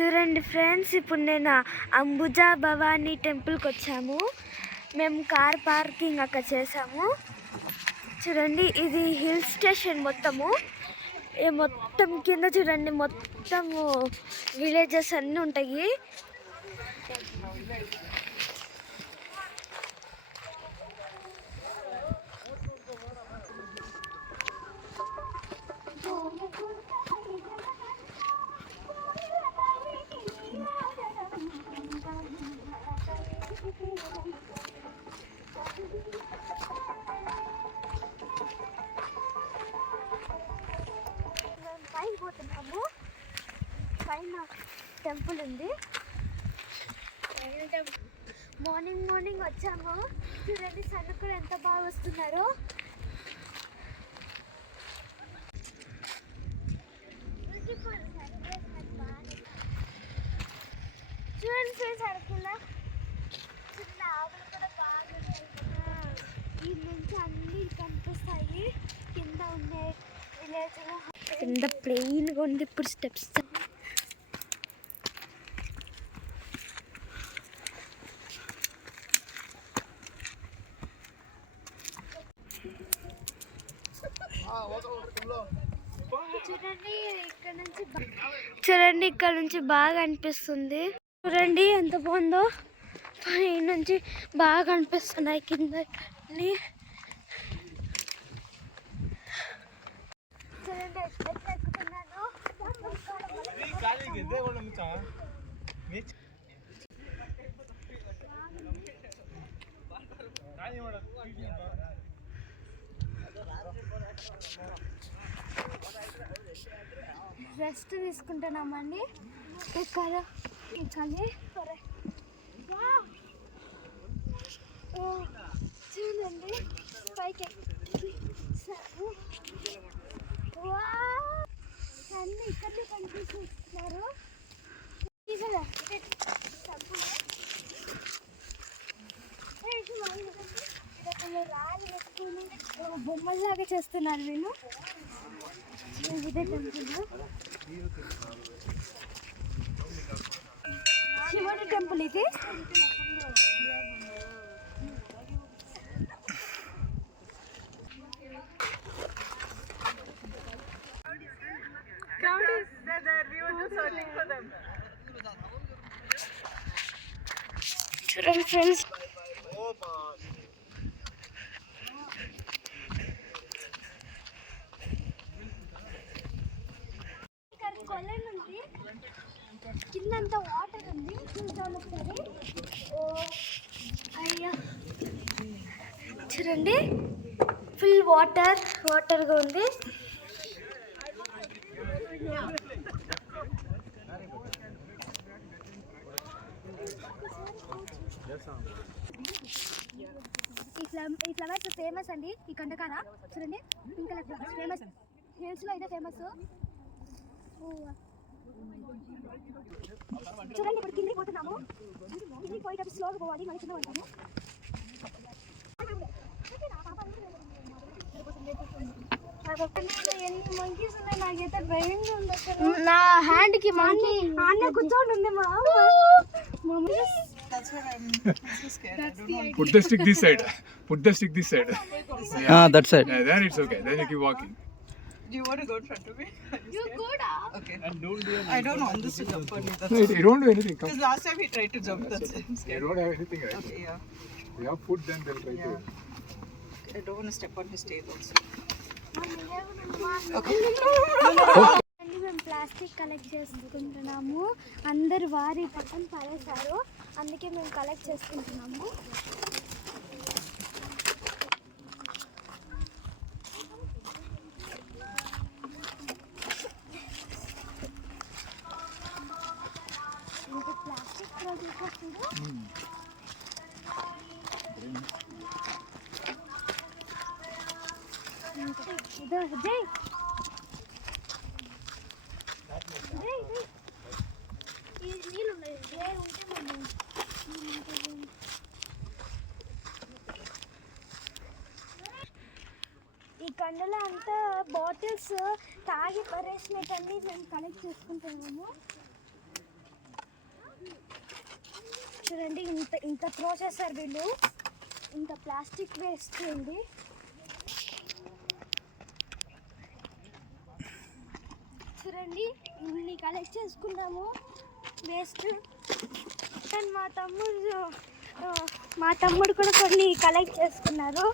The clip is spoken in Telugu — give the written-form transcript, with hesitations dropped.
చూడండి ఫ్రెండ్స్, ఇప్పుడు నేను అంబుజా భవానీ టెంపుల్కి వచ్చాము. మేము కార్ పార్కింగ్ అక్కడ చేసాము. చూడండి, ఇది హిల్ స్టేషన్ మొత్తము. మొత్తం కింద చూడండి, మొత్తము విలేజెస్ అన్నీ ఉంటాయి. పైన పోతున్నాము. పైన టెంపుల్ ఉంది. మార్నింగ్ వచ్చాము. చూడండి, సన్ కూడా ఎంత బాగా వస్తున్నారు. చూడండి ఫ్రెండ్స్, అరకులా చిన్న ఆవులు కూడా బాగుంటాయి. ఈ నుంచి అన్నీ కనిపిస్తాయి. కింద ఉండే విలేజ్లో కింద ప్లెయిన్గా ఉంది. ఇప్పుడు స్టెప్స్ చూడండి, ఇక్కడ నుంచి బాగా అనిపిస్తుంది. చూడండి ఎంత బాగుందో. పై నుంచి బాగా అనిపిస్తున్నాయి కింద. చూడండి ఎక్కుతున్నాను. రెస్ట్ తీసుకుంటున్నామండి. ఎక్కాలి. చూడండి, పైకి అన్నీ ఇక్కడే కనిపిస్తున్నారు. బొమ్మల్లాగా చేస్తున్నారు వీళ్ళు. ఇదే టెంపుల్, శివుడి టెంపుల్ ఇది. చూడండి ఫ్రెండ్స్, కొలను ఉంది. కిందంతా వాటర్ ఉంది. చూద్దాం ఒకసారి. అయ్యా, చూడండి, ఫుల్ వాటర్గా ఉంది. ఈ ఫ్లవర్స్ ఫేమస్ అండి ఈ కండకాల. చూడండి, పింక్ కలర్ ఫ్లవర్స్ ఫేమస్. హిల్స్లో ఇదే ఫేమస్. చూడండి, ఇప్పుడు కిందికి పోతున్నాము. కిందికి పోయేటప్పుడు స్లోగా పోవాలి, మన కింద ఉంటాము. ఎన్ని మంకీస్ ఉన్నాయి. నాకైతే భయం ఉంది. నా హ్యాండ్కి మంకీ అన్న కూర్చోండి ఉంది. మా Put the stick this side. Put the stick this side. That side. Yeah, then it's okay. Then you keep walking. Do you want to go in front of me? You good? Okay. And don't do anything. I don't want this to jump on me. That's No, you don't do anything. Come. because last time he tried to jump. That's it. I'm You scared. don't have anything, right? Okay, yeah. You have food, then they'll try to. I don't want to step on his tail also. మేము ప్లాస్టిక్ కలెక్ట్ చేసుకుంటున్నాము. అందరు వారి పక్కన పడేశారు, అందుకే మేము కలెక్ట్ చేసుకుంటున్నాము. ఇంకా ప్లాస్టిక్ ఇదో జై నీళ్ళు ఉన్నాయి. ఈ కండలో అంతా బాటిల్స్ తాగి పరేసినట్టన్నీ మేము కలెక్ట్ చేసుకుంటున్నాము. ఇంత త్రో చేశారు వీళ్ళు, ఇంత ప్లాస్టిక్ వేస్ట్ ఉంది. చూడండి ఇన్ని కలెక్ట్ చేసుకున్నాము వేస్ట్. అండ్ మా తమ్ముడు కూడా కొన్ని కలెక్ట్ చేసుకున్నారు.